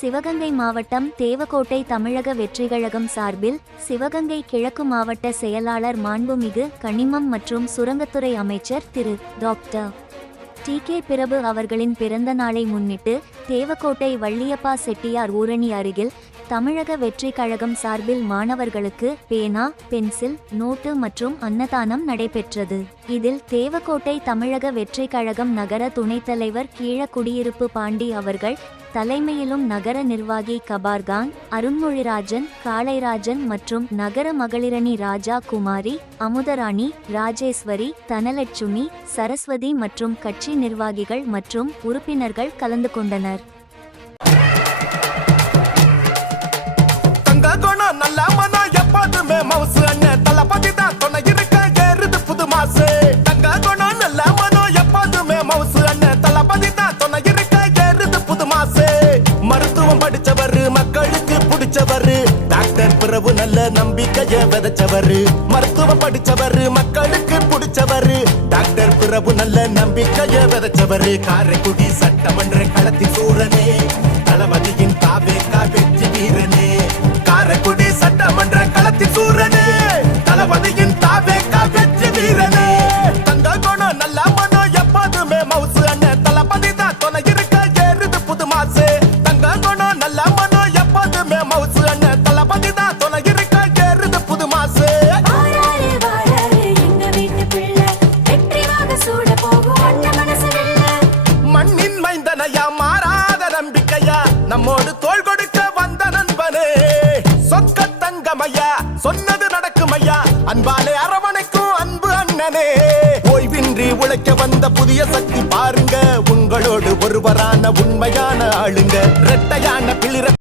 சிவகங்கை மாவட்டம் தேவக்கோட்டை தமிழக வெற்றிக்கழகம் சார்பில் சிவகங்கை கிழக்கு மாவட்ட செயலாளர் மாண்புமிகு கனிமம் மற்றும் சுரங்கத்துறை அமைச்சர் திரு டாக்டர் டி.கே. பிரபு அவர்களின் பிறந்த நாளை முன்னிட்டு தேவக்கோட்டை வள்ளியப்பா செட்டியார் ஊரணி அருகில் தமிழக வெற்றி கழகம் சார்பில் மாணவர்களுக்கு பேனா, பென்சில், நோட்டு மற்றும் அன்னதானம் நடைபெற்றது. இதில் தேவக்கோட்டை தமிழக வெற்றி கழகம் நகர துணைத் தலைவர் கீழக்குடியிருப்பு பாண்டி அவர்கள் தலைமையிலும் நகர நிர்வாகி கபார்கான், அருண்மொழிராஜன், காளைராஜன் மற்றும் நகர மகளிரணி ராஜா குமாரி, அமுதராணி, ராஜேஸ்வரி, தனலட்சுமி, சரஸ்வதி மற்றும் கட்சி நிர்வாகிகள் மற்றும் உறுப்பினர்கள் கலந்து கொண்டனர். நல்ல மனோ எப்போதுமே மவுசு அண்ணன் தளபதி தான் துணை இருக்க ஏறுது புது மாசு. தங்க குணம் நல்ல மனோ எப்போதுமே மவுசு அண்ணன் தளபதி தான் துணை இருக்க ஏறுது புது மாசு. மருத்துவம் படிச்சவரு, மக்களுக்கு பிடிச்சவரு, டாக்டர் பிரபு நல்ல நம்பிக்கைய விதைச்சவரு. மருத்துவம் படிச்சவரு, மக்களுக்கு பிடிச்சவரு, டாக்டர் பிரபு நல்ல நம்பிக்கைய விதைச்சவரு. காரைக்குடி சட்டமன்ற களத்தின் சூரனே, தளபதியின் தாவேகா வெற்றி வீரனே. காரைக்குடி சட்டமன்ற களத்தின் சூரனே, தளபதியின் தாவேகா வெற்றி வீரனே. தங்க குணம் நல்ல மனோ எப்போதுமே மவுசு அண்ணன் தளபதி தான் துணை இருக்க ஏறுது புது மாசு. தங்க குணம் நல்ல மனோ எப்போதுமே மவுசு அண்ணன் தளபதி தான் துணை இருக்க ஏறுது புது மாசு. மண்ணின் மைந்தனையா, மாறாத நம்பிக்கையா, நம்மோடு தோள் கொடுக்க வந்த நண்பனே. சொக்க தங்கமையா, சொன்னது நடக்குமையா, அன்பாலே அரவணைக்கும் அன்பு அண்ணனே. ஓய்வின்றி உழைக்க வந்த புதிய சக்தி பாருங்க, உங்களோடு ஒருவரான உண்மையான ஆளுங்க. இரட்டையான